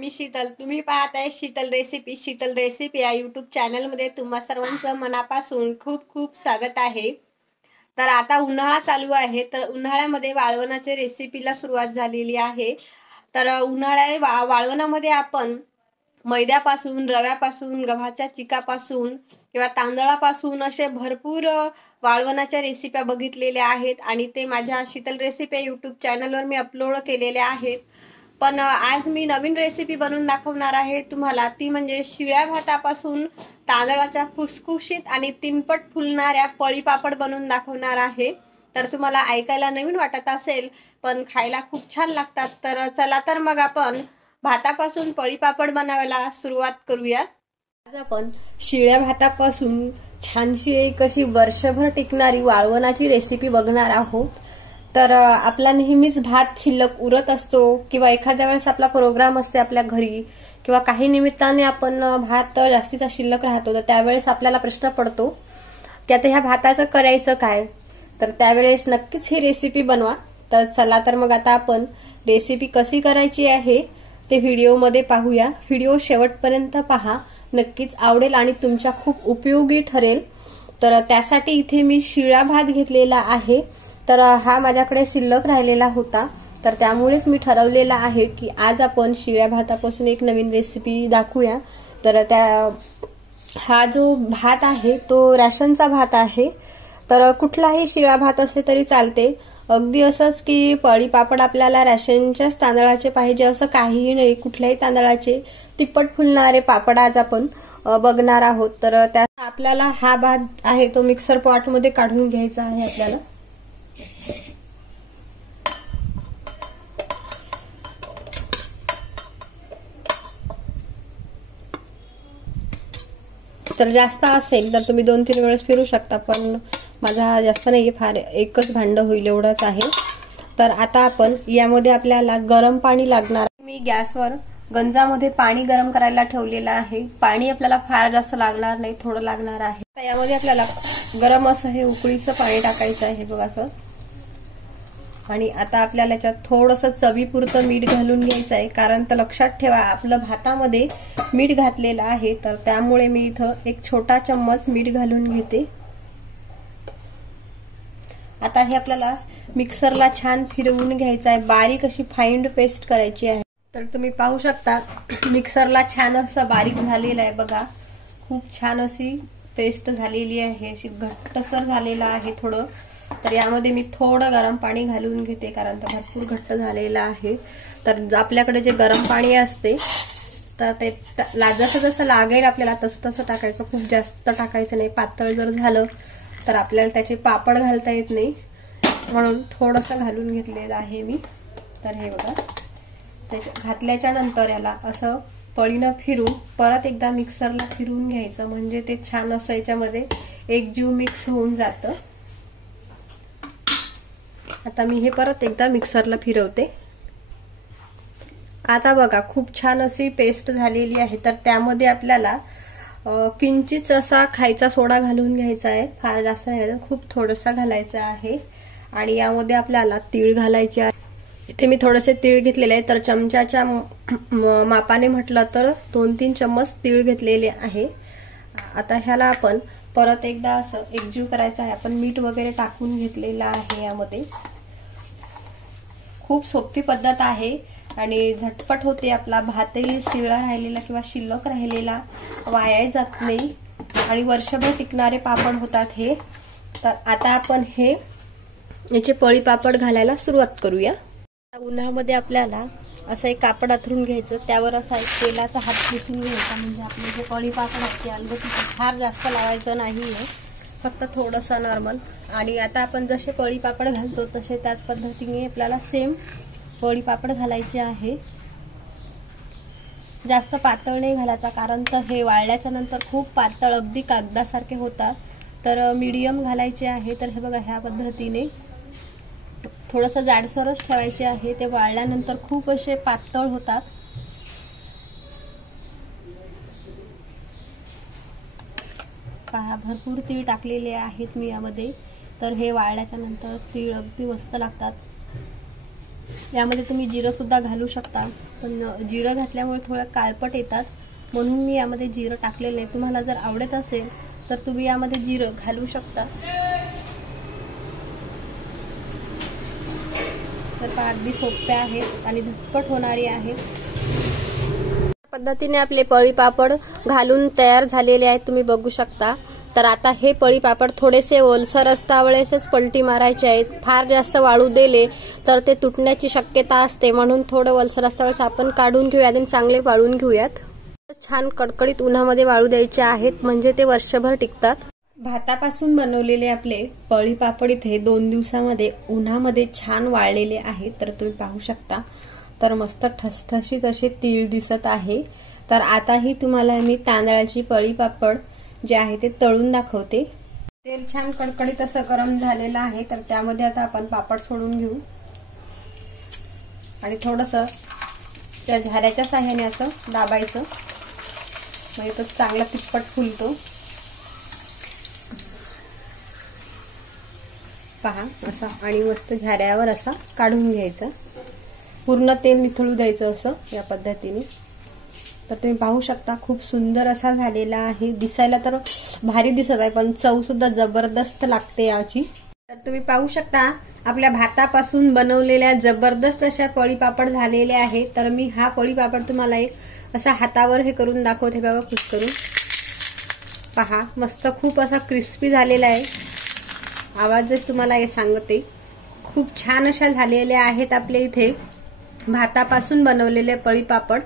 मी शीतल. तुम्ही पाहताय शीतल रेसिपी या यूट्यूब चॅनलमध्ये तुम्हा सर्वांचं मनापासून खूप खूप स्वागत आहे. तर आता उन्हाळा चालू आहे, तर उन्हाळ्यामध्ये वाळवणाच्या रेसिपीला सुरुवात झालेली आहे. तर वाळवणामध्ये आपण मैद्यापासून, रव्यापासून, गव्हाच्या चिकापासून किंवा तांदळापासून असे भरपूर वाळवणाच्या रेसिप्या बघितलेल्या आहेत आणि ते माझ्या शीतल रेसिपी या यूट्यूब चॅनलवर मी अपलोड केलेल्या आहेत. पण आज मी नवीन रेसिपी बनवून दाखवणार आहे तुम्हाला. ती म्हणजे शिळ्या भातापासून तांदळाच्या खुसखुशीत आणि तिनपट फुलणाऱ्या पळीपापड बनवून दाखवणार आहे. तर तुम्हाला ऐकायला नवीन वाटत असेल पण खायला खूप छान लागतात. तर चला तर मग आपण भातापासून पळीपापड बनवायला सुरुवात करूया. आज आपण शिळ्या भातापासून छानशी एक अशी वर्षभर टिकणारी वाळवणाची रेसिपी बघणार आहोत. तर आपला नेहमीच भात शिल्लक उरत असतो किंवा एखाद्या वेळेस आपला प्रोग्राम असते आपल्या घरी किंवा काही निमित्ताने आपण भात जास्तीचा शिल्लक राहतो, तर त्यावेळेस आपल्याला प्रश्न पडतो की आता ह्या भाताचं करायचं काय. तर त्यावेळेस नक्कीच ही रेसिपी बनवा. तर चला तर मग आता आपण रेसिपी कशी करायची आहे ते व्हिडिओमध्ये पाहूया. व्हिडिओ शेवटपर्यंत पहा, नक्कीच आवडेल आणि तुमच्या खूप उपयोगी ठरेल. तर त्यासाठी इथे मी शिळा भात घेतलेला आहे. तर हा माझ्याकडे शिल्लक राहिलेला होता, तर त्यामुळेच मी ठरवलेला आहे की आज आपण शिळ्या भातापासून एक नवीन रेसिपी दाखवूया. तर हा जो भात आहे तो रॅशनचा भात आहे. तर कुठलाही शिळा भात असले तरी चालते. अगदी असंच की पळीपापड आपल्याला रॅशनच्याच तांदळाचे पाहिजे असं काहीही नाही. कुठल्याही तांदळाचे तिप्पट फुलणारे पापड आज आपण बघणार आहोत. तर त्या आपल्याला हा भात आहे तो मिक्सर पॉट मध्ये काढून घ्यायचा आहे आपल्याला. तर जास्त असेल तर तुम्ही 2-3 वेळेस फिरू शकता, पण माझा जास्त नाहीये, फार एकच भांड होईल एवढंच आहे. तर आता आपण यामध्ये आपल्याला गरम पाणी लागणार. मी गॅसवर गंजामध्ये पाणी गरम करायला ठेवलेलं आहे. पाणी आपल्याला फार जास्त लागणार नाही, थोडं लागणार आहे. तर यामध्ये आपल्याला गरम असं हे उकळीचं पाणी टाकायचं आहे बघा असं. आणि आता आपल्याला याच्यात थोडंसं चवीपुरतं मीठ घालून घ्यायचं आहे, कारण तर लक्षात ठेवा आपलं भातामध्ये मीठ घातलेलं आहे. तर त्यामुळे मी इथं एक छोटा चम्मच मीठ घालून घेते. आता हे आपल्याला मिक्सरला छान फिरवून घ्यायचं आहे. बारीक अशी फाईन पेस्ट करायची आहे. तर तुम्ही पाहू शकता मिक्सरला छान असं बारीक झालेलं आहे बघा. खूप छान अशी पेस्ट झालेली आहे, अशी घट्टसर झालेलं आहे थोडं. तर यामध्ये मी थोडं गरम पाणी घालून घेते, कारण तर भरपूर घट्ट झालेलं आहे. तर आपल्याकडे जे गरम पाणी असते तर ते जसं जसं लागेल आपल्याला तसं तसं टाकायचं. खूप जास्त टाकायचं नाही, पातळ जर झालं तर आपल्याला त्याचे पापड घालता येत नाही, म्हणून थोडंसं घालून घेतलेलं आहे मी. तर हे बघा, घातल्याच्या नंतर याला असं पळीनं फिरून परत एकदा मिक्सरला फिरवून घ्यायचं, म्हणजे ते छान असं याच्यामध्ये एकजीव मिक्स होऊन जातं. आता मी हे परत एकदा मिक्सरला फिरवते. आता बघा खूप छान अशी पेस्ट झालेली आहे. तर त्यामध्ये आपल्याला किंचित असा खायचा सोडा घालून घ्यायचा आहे. फार जास्त नाही, खूप थोडासा घालायचा आहे. आणि यामध्ये आपल्याला तीळ घालायचे आहे. इथे मी थोडेसे तीळ घेतलेले आहे. तर चमच्याच्या मापाने म्हटलं तर 2-3 चम्मच तीळ घेतलेले आहे. आता ह्याला आपण परत एकदा असं एकजीव करायचं आहे. आपण मीठ वगैरे टाकून घेतलेलं आहे यामध्ये. खूप सोपी पद्धत आहे आणि झटपट होते. आपला भातही शिळा राहिलेला किंवा शिल्लक राहिलेला वाया जात नाही आणि वर्षभर टिकणारे पापड होतात हे. तर आता आपण हे याचे पळी पापड घालायला सुरुवात करूया. उन्हामध्ये आपल्याला असं एक कापड अंथरून घ्यायचं, त्यावर असा एक तेलाचा हात पुसून घ्यायचा, म्हणजे आपले जे पळी पापड आहेत ते अलगद फार जास्त लावायचं नाहीये, फक्त थोडंसं नॉर्मल. आणि आता आपण जसे पळी पापड घालतो तसे त्याच पद्धतीने आपल्याला सेम पळी पापड घालायचे आहे. जास्त पातळ नाही घालायचा, कारण तर हे वाळल्याच्या नंतर खूप पातळ अगदी कागदासारखे होतात. तर मीडियम घालायचे आहे. तर हे बघा ह्या पद्धतीने थोडंसं जाडसरच ठेवायचे आहे. ते वाळल्यानंतर खूप असे पातळ होतात. पहा भरपूर तीळ टाकलेले आहेत मी यामध्ये. तर हे वाळल्याच्या नंतर तीळ अगदी मस्त लागतात. यामध्ये तुम्ही जिरं सुद्धा घालू शकता, पण जिरं घातल्यामुळे थोडं काळपट येतात म्हणून मी यामध्ये जिरं टाकलेलं नाही. तुम्हाला जर आवडत असेल तर तुम्ही यामध्ये जिरं घालू शकता. तर पहा अगदी सोपे आहेत आणि झटपट होणारी आहेत. पद्धतीने आपले पळी पापड घालून तयार झालेले आहेत, तुम्ही बघू शकता. तर आता हे पळी पापड थोडेसे ओलसर असता वेळेसच पलटी मारायचे आहेत. फार जास्त वाळू दिले तर ते तुटण्याची शक्यता असते, म्हणून थोडं ओलसर असता वेळेस आपण काढून घेऊयात आणि चांगले वाळून घेऊयात. छान कडकडीत उन्हामध्ये वाळू द्यायचे आहेत, म्हणजे ते वर्षभर टिकतात. भातापासून बनवलेले आपले पळी पापड इथे 2 दिवसामध्ये उन्हामध्ये छान वाळलेले आहेत. तर तुम्ही पाहू शकता. तर मस्त ठसठशीत असे तीळ दिसत आहे. तर आताही तुम्हाला मी तांदळाची पळी पापड जे आहे ते तळून दाखवते. तेल छान कडकडीत असं गरम झालेलं आहे. तर त्यामध्ये आता आपण पापड सोडून घेऊ आणि थोडंसं त्या झाऱ्याच्या साह्याने असं दाबायचं, म्हणजे तो चांगला तिप्पट फुलतो. पहा असा, आणि मस्त झाऱ्यावर असा काढून घ्यायचा. पूर्ण तेल निथळू द्यायचं असं या पद्धतीने. तर तुम्ही पाहू शकता खूप सुंदर असा झालेला आहे. दिसायला तर भारी दिसत आहे, पण चव सुद्धा जबरदस्त लागते याची. तर तुम्ही पाहू शकता आपल्या भातापासून बनवलेल्या जबरदस्त अशा पळी पापड झालेले आहेत. तर मी हा पळी पापड तुम्हाला एक असा हातावर हे करून दाखवते बघा, खुश करून. पहा मस्त खूप असा क्रिस्पी झालेला आहे. आवाजच तुम्हाला हे सांगते. खूप छान अशा झालेल्या आहेत आपल्या इथे भातापासून बनवलेले पळी पापड.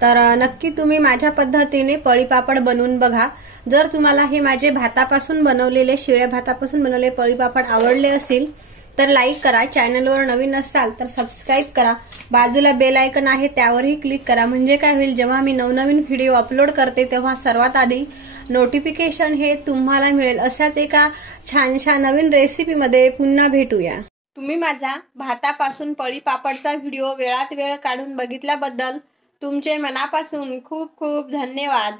तर नक्की तुम्ही माझ्या पद्धतीने पळी पापड बनवून बघा. जर तुम्हाला हे माझे भातापासून बनवलेले, शिळ्या भातापासून बनवलेले पळी पापड आवडले असतील तर लाईक करा. चॅनलवर नवीन असाल तर सबस्क्राईब करा. बाजूला बेल आयकन आहे त्यावरही क्लिक करा, म्हणजे काय होईल, जेव्हा मी नवनवीन व्हिडिओ अपलोड करते तेव्हा सर्वात आधी नोटिफिकेशन हे तुम्हाला मिळेल. अशाच एका छानशा नवीन रेसिपीमध्ये पुन्हा भेटूया. तुम्ही माझा भातापासून पळी पापडचा व्हिडिओ वेळात वेळ काढून बघितल्याबद्दल तुमचे मनापासून खूप खूप धन्यवाद.